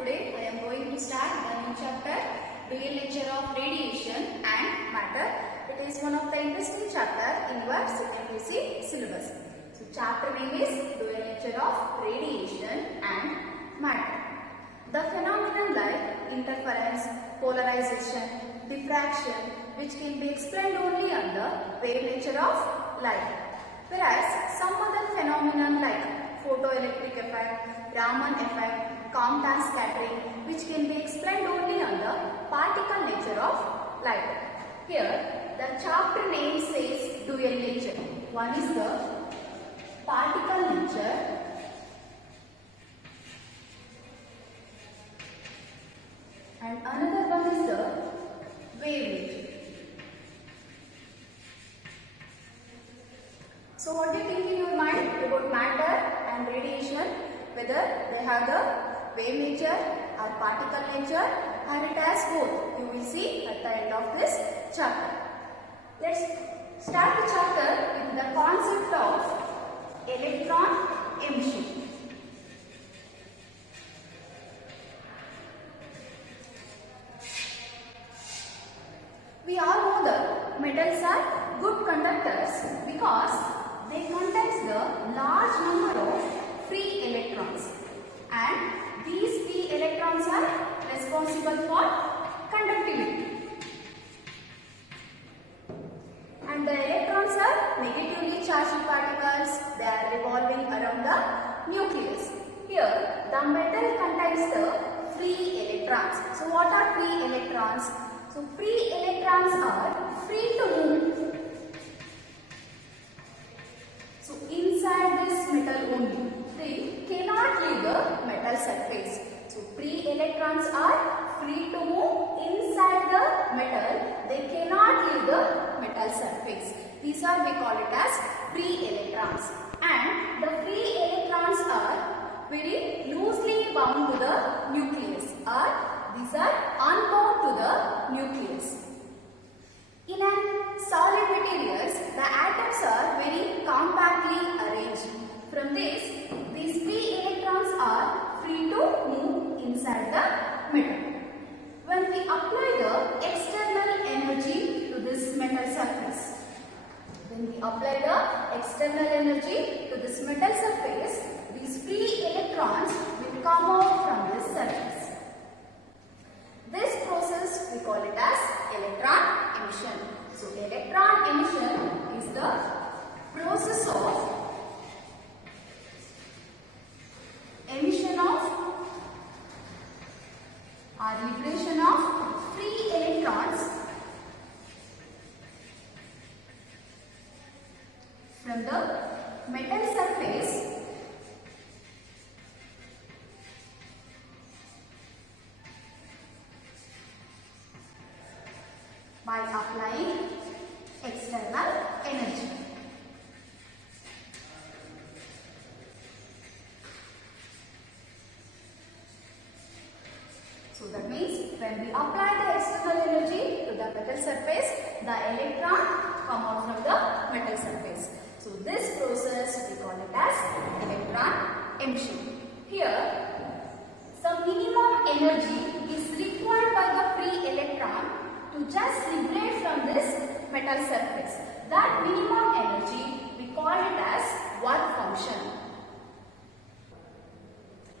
Today I am going to start a new chapter, dual nature of radiation and matter. It is one of the interesting chapter in your secondary syllabus. So chapter name is dual nature of radiation and matter. The phenomenon like interference, polarization, diffraction, which can be explained only on the wave nature of light. Whereas some other phenomenon like photoelectric effect, Raman effect, Compton scattering, which can be explained only on the particle nature of light. Here, the chapter name says dual nature. One is the particle nature and another one is the wave nature. So what do you think in your mind about matter and radiation? Whether they have the wave nature or particle nature, or it has both. You will see at the end of this chapter. Let's start the chapter with the concept of electron emission. We all know that metals are good conductors because they contain the large number of free electrons, and these free electrons are responsible for conductivity, and the electrons are negatively charged particles. They are revolving around the nucleus. Here the metal contains the free electrons. So what are free electrons? So free electrons are free to move. So inside this metal only, they cannot leave the metal surface. So free electrons are free to move inside the metal. They cannot leave the metal surface. These are, we call it as free electrons. And the free electrons are very loosely bound to the nucleus, or these are unbound to the nucleus. In solid materials, the atoms are very compactly arranged. From this, these free electrons are free to move inside the metal. When we apply the external energy to this metal surface, these free electrons will come out from this surface. This process we call it as electron emission. So electron emission is the process of emission of or liberation of free electrons from the metal surface by applying external energy. So that means when we apply the external energy to the metal surface, the electron come out from the metal surface. So this process we call it as electron emission. Here, some minimum energy is required by the free electron to just liberate from this metal surface. That minimum energy we call it as work function.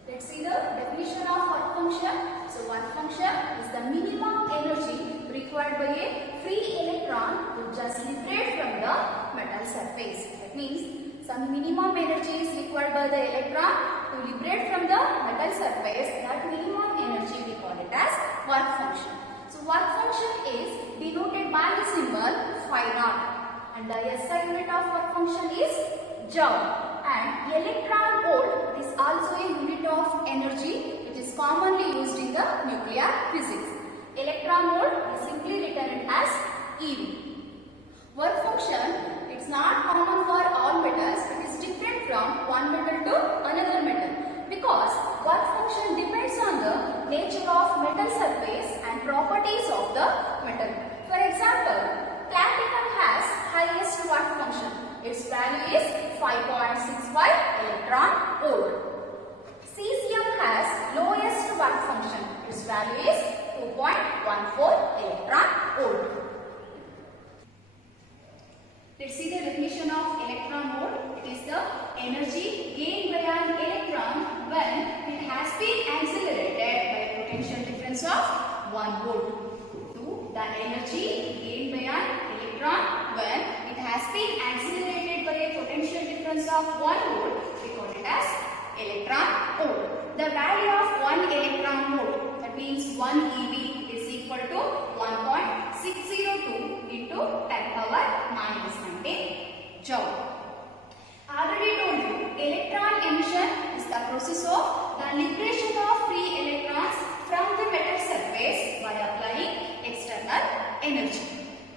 Let's see the definition of work function. So work function is the minimum energy required by a free electron to just liberate from the metal surface. That means some minimum energy is required by the electron to liberate from the metal surface. That minimum energy we call it as work function. So work function is denoted by the symbol phi naught, and the SI unit of work function is joule. And electron volt is also a unit of energy which is commonly used in the nuclear physics. Electron volt is simply written as EV. Work function, it's not common for all metals. It is different from one metal to another metal because work function depends on the nature of metal surface and properties of the metal. For example, platinum has highest work function. Its value is 5.65 electron volt. Cesium has lowest work function. 0.4 electron volt. Let's see the definition of electron volt. It is the energy gained by an electron when it has been accelerated by a potential difference of 1 volt. The energy gained by an electron when it has been accelerated by a potential difference of 1 volt, we call it as electron volt. The value of 1 electron volt, that means 1 eV, is equal to 1.602 into 10 power minus 19 joule. I already told you, electron emission is the process of the liberation of free electrons from the metal surface by applying external energy.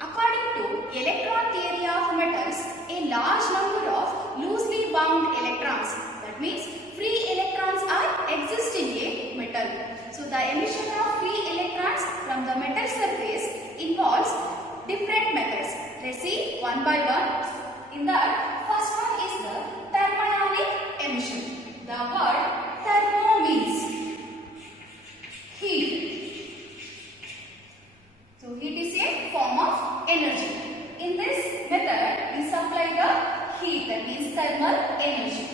According to electron theory of metals, a large number of loosely bound electrons, that means free electrons, are exist in a metal. So the emission of free electrons from the metal surface involves different methods. Let's see one by one. In that, first one is the thermionic emission. The word thermo means heat. So heat is a form of energy. In this method, we supply the heat, that means thermal energy.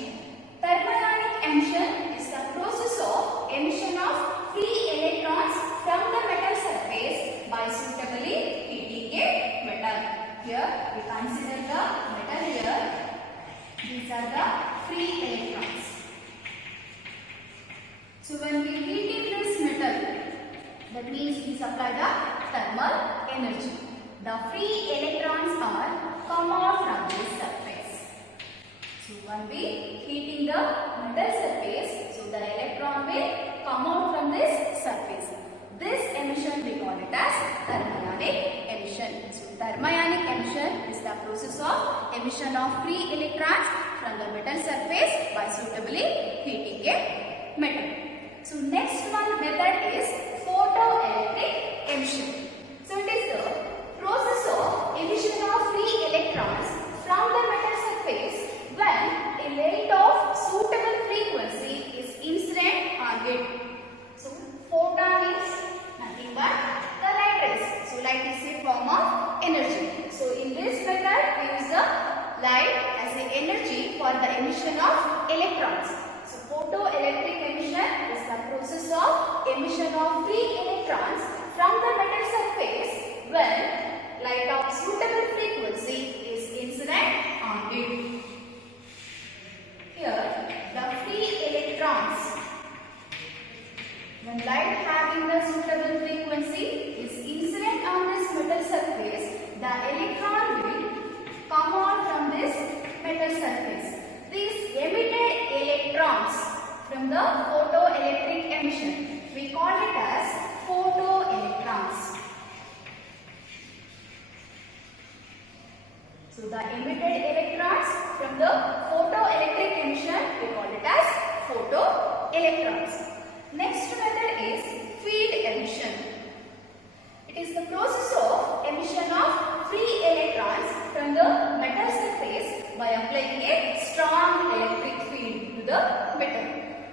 Thermionic emission is the process of emission of free electrons from the metal surface by suitably heating a metal. Here we consider the metal here. These are the free electrons. So when we heat in this metal, that means we supply the thermal energy. The free electrons are come out from this surface. So when we heating the metal surface, so the electron will come out from this surface. This emission we call it as thermionic emission. So thermionic emission is the process of emission of free electrons from the metal surface by suitably heating a metal. So next one method is photoelectric emission. So it is the process of emission of free electrons from the metal surface when a light of suitable frequency is incident on it. So photon is nothing but the light rays. So light is a form of energy. So in this method we use the light as an energy for the emission of electrons. So photoelectric emission is the process of emission of free electrons from the metal surface when light of suitable frequency is incident on it. Here the free electrons, when light having the suitable frequency is incident on this metal surface, the electron will come out from this metal surface. These emitted electrons from the photoelectric emission, we call it as photoelectrons. So the emitted electrons from the photoelectric emission, we call it as photoelectrons. Next method is field emission. It is the process of emission of free electrons from the metal surface by applying a strong electric field to the metal.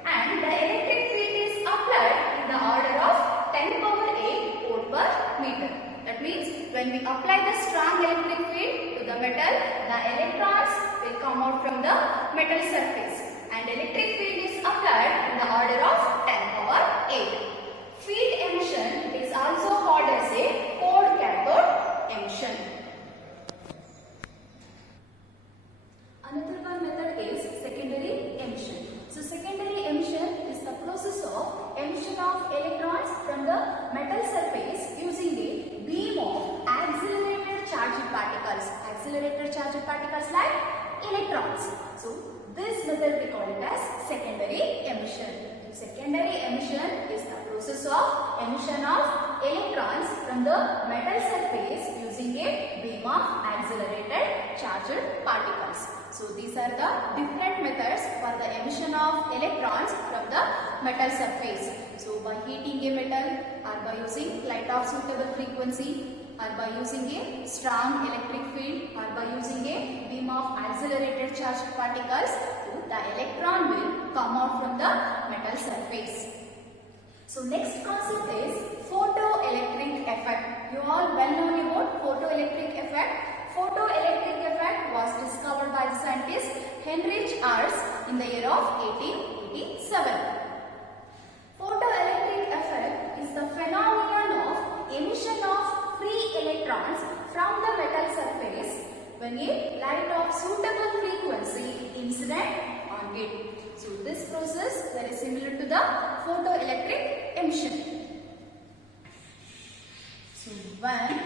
And the electric field is applied in the order of 10 power 8 volt per meter. That means when we apply the strong electric field to the metal, the electrons will come out from the metal surface. And electric field is applied in the order of 10 power 8. Field emission is also called as a cold cathode emission. Another one method is secondary emission. So secondary emission is the process of emission of electrons from the metal surface using a beam of accelerated charged particles. Accelerated charged particles like electrons. So this method we call it as secondary emission. Secondary emission is the process of emission of electrons from the metal surface using a beam of accelerated charged particles. So these are the different methods for the emission of electrons from the metal surface. So by heating a metal, or by using light of suitable frequency, or by using a strong electric field, or by using a beam of accelerated charged particles, the electron will come out from the metal surface. So next concept is photoelectric effect. You all well know about photoelectric effect. Photoelectric effect was discovered by the scientist Heinrich Hertz in the year of 1887. Photoelectric effect is the phenomenon of emission of free electrons from the metal surface when a light of suitable frequency incident on it. So this process very similar to the photoelectric emission. So when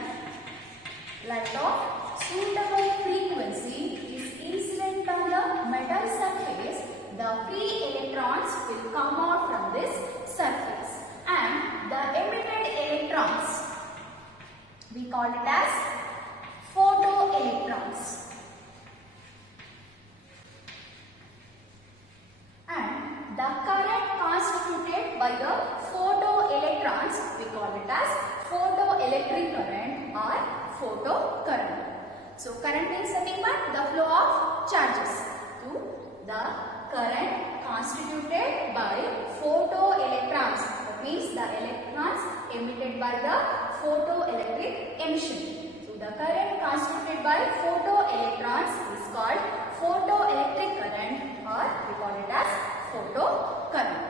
light of suitable frequency is incident on the metal surface, the free electrons will come out from this surface, and the emitted electrons, we call it as photoelectrons. And the current constituted by the photoelectrons, we call it as photoelectric current or photocurrent. So current means nothing but the flow of charges. So the current constituted by photoelectrons, that means the electrons emitted by the photoelectric emission. So the current constituted by photoelectrons is called photoelectric current, or we call it as photocurrent.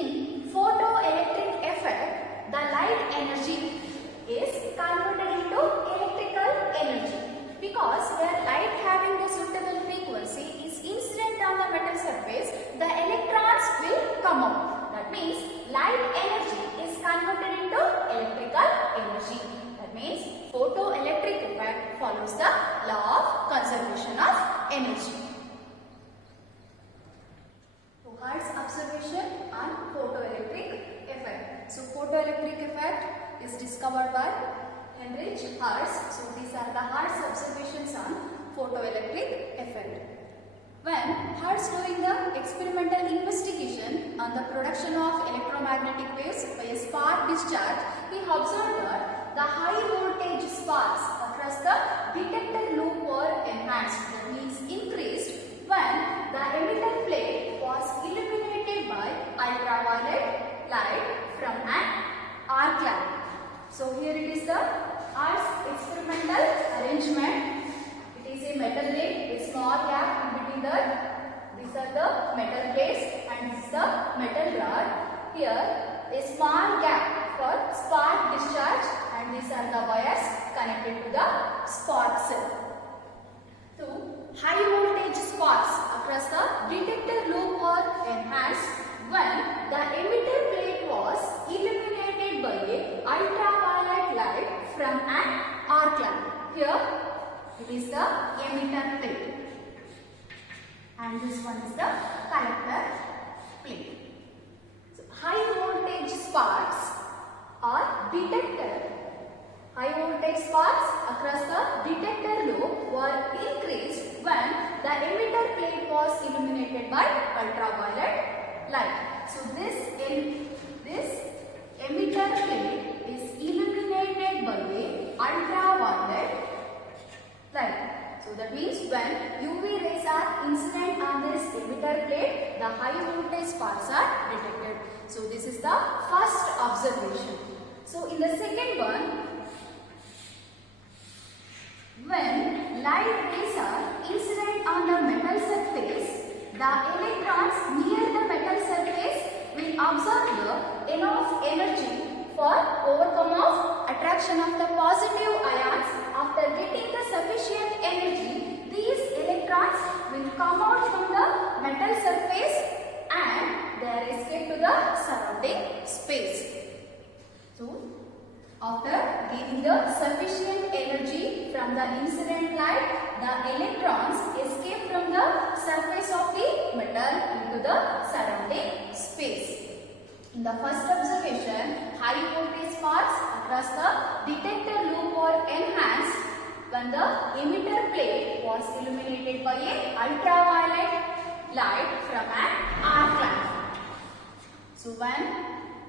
In photoelectric effect, the light energy is converted into electrical energy, because where light having the suitable frequency is incident on the metal surface, the electrons will come out. That means light energy is converted into electrical energy. That means photoelectric effect follows the law of conservation of energy. So Hertz observation on photoelectric effect. So photoelectric effect is discovered by Heinrich Hertz. So these are the Hertz observations on photoelectric effect. When Hertz doing the experimental investigation on the production of electromagnetic waves by a spark discharge, he observed that the high voltage sparks across the detector loop were enhanced, that means increased, when the emitter plate was illuminated by ultraviolet light from an arc lamp. So here it is the Hertz experimental arrangement. It is a metal ring with small gap in between that. These are the metal plates and this is the metal rod. Here a small gap for spark discharge, and these are the wires connected to the spark cell. So high voltage sparks across the detector loop were enhanced when the emitter plate was illuminated by a ultraviolet light from an arc lamp. Here it is the emitter plate, and this one is the collector plate. So high voltage sparks or detector, high voltage sparks across the detector loop were increased when the emitter plate was illuminated by ultraviolet light. So this emitter plate is illuminated by the ultraviolet light. So that means when UV rays are incident on this emitter plate, the high voltage sparks are detected. So this is the first observation. So in the second one, when light rays are incident on the metal surface, the electrons near the metal surface will absorb enough energy for overcome of attraction of the positive ions. After getting the sufficient energy, these electrons will come out from the metal surface and they are escaped to the surrounding space. So after gaining the sufficient energy from the incident light, the electrons escape from the surface of the metal into the surrounding space. In the first observation, high voltage sparks across the detector loop were enhanced when the emitter plate was illuminated by a ultraviolet light from an arc lamp. So when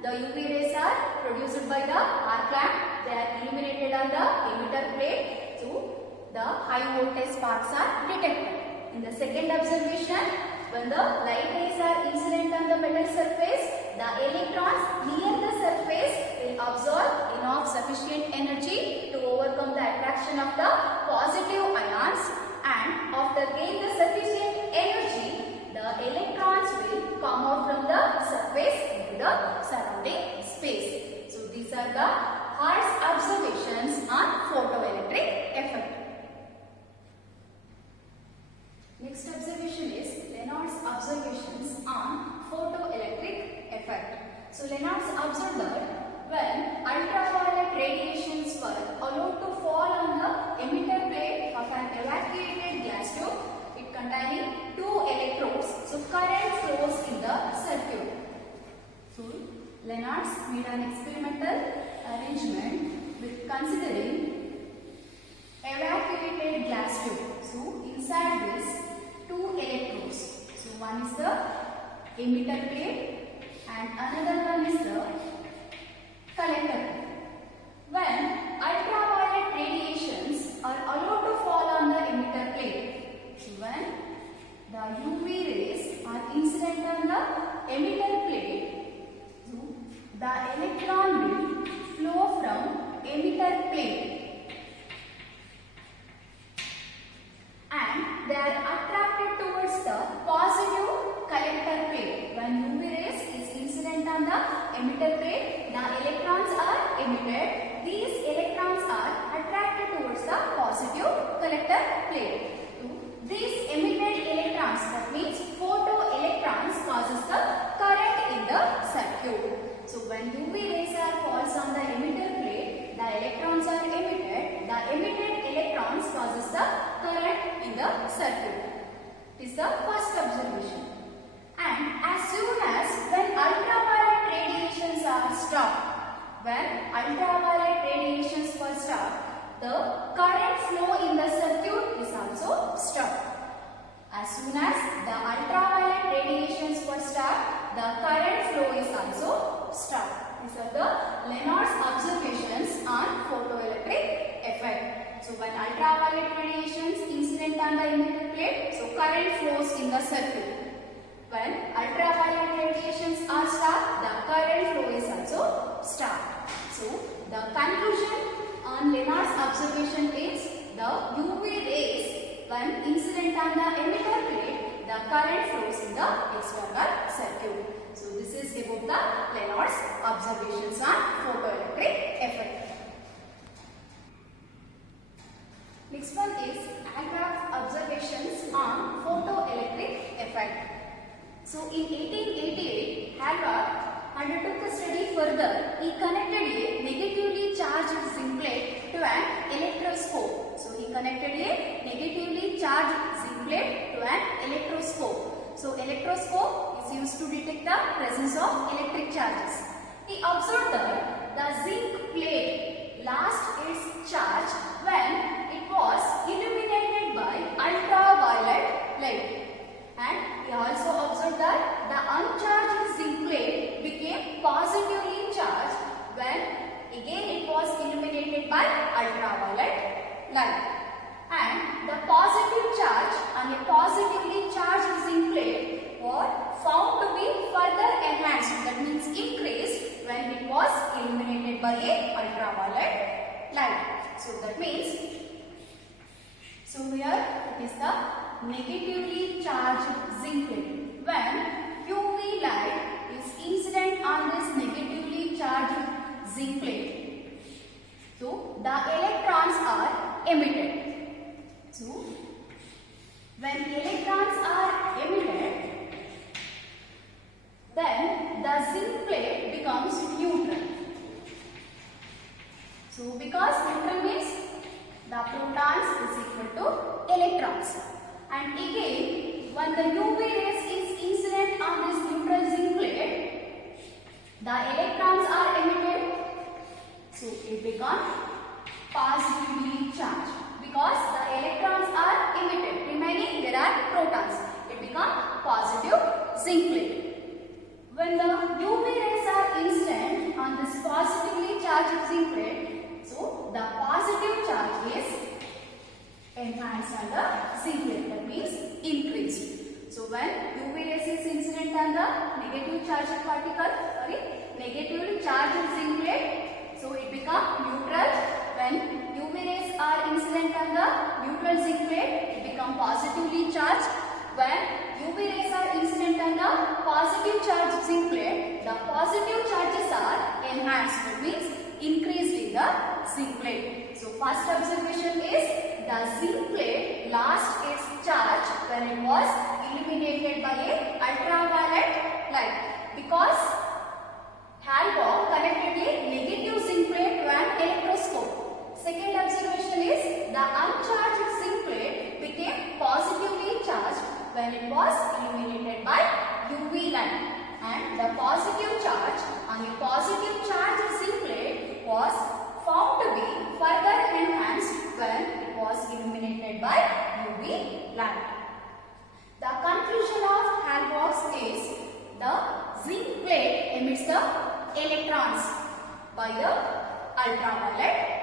the UV rays are produced by the arc lamp, they are illuminated on the emitter plate. So the high voltage sparks are detected. In the second observation, when the light rays are incident on the metal surface, the electrons near the surface attraction of the positive ions, and after gain the sufficient energy, the electrons will come out from the surface into the surrounding space. So these are the Hertz observations on photoelectric effect. Next observation is Lenard's observations on photoelectric effect. So Lenard's observed that when ultraviolet radiations were allowed to fall on the emitter plate of an evacuated glass tube, it containing 2 electrodes, so current flows in the circuit. So Lenard's made an experimental arrangement with considering evacuated glass tube. So inside this 2 electrodes. So one is the emitter plate and another one is the collector plate. When ultraviolet radiations are allowed to fall on the emitter plate, so when the UV rays are incident on the emitter plate, so the electron will flow from emitter plate and they are attracted towards the positive collector plate. When UV rays is incident on the emitter plate, the electrons are emitted. These electrons are attracted towards the positive collector plate. These emitted electrons, that means photoelectrons, causes the current in the circuit. So when UV rays falls on the emitter plate, the electrons are emitted. The emitted electrons causes the current in the circuit. This is the first observation. And as soon as when ultraviolet radiations are stopped, the current flow in the circuit is also stopped. As soon as the ultraviolet radiations were stopped, the current flow is also stopped. These are the Lenard's observations on photoelectric effect. So when ultraviolet radiations incident on the emitter plate, so current flows in the circuit. When ultraviolet radiations are stopped, the current flow is also stopped. So the conclusion on Lenard's observation is the UV rays when incident on the emitter plate, the current flows in the external circuit. So this is about the Lenard's observations on photoelectric effect. Next one is Alcraft's observations on photoelectric effect. So in 1888, Alcraft undertook the study further. He connected a negatively charged zinc plate to an electroscope. So he connected a negatively charged zinc plate to an electroscope. So electroscope is used to detect the presence of electric charges. He observed that the zinc plate lost its charge when it was illuminated by ultraviolet light. And he also observed that the uncharged zinc plate became positively charged when again it was illuminated by ultraviolet light. And the positive charge on a positively charged zinc plate were found to be further enhanced, that means increased, when it was illuminated by a ultraviolet light. So that means, so here it is the negatively charged zinc plate. When UV light is incident on this negatively charged zinc plate, so the electrons are emitted. So when electrons are emitted, then the zinc plate becomes neutral. So because neutral means the protons is equal to electrons. And again, when the UV rays is incident on this neutral zinc plate, the electrons are emitted, so it becomes positively charged. Because the electrons are emitted, remaining there are protons, it becomes positive zinc plate. When the UV rays are incident on this positively charged zinc plate, so the positive charge is enhanced on the zinc plate, that means increased. So when UV rays is incident on the negatively charged zinc plate, so it becomes neutral. When UV rays are incident on the neutral zinc plate, it become positively charged. When UV rays are incident on the positive charged zinc plate, the positive charges are enhanced, it means increased in the zinc plate. So first observation is the zinc plate lost its charge when it was illuminated by a ultraviolet light because Hale-Bopp connected a negative zinc plate to an electroscope. Second observation is the uncharged zinc plate became positively charged when it was illuminated by UV light, and the positive charge on a positive charged zinc plate was found to be further enhanced when it was illuminated by UV light. The conclusion of Hale-Bopp is the zinc plate emits the electrons by the ultraviolet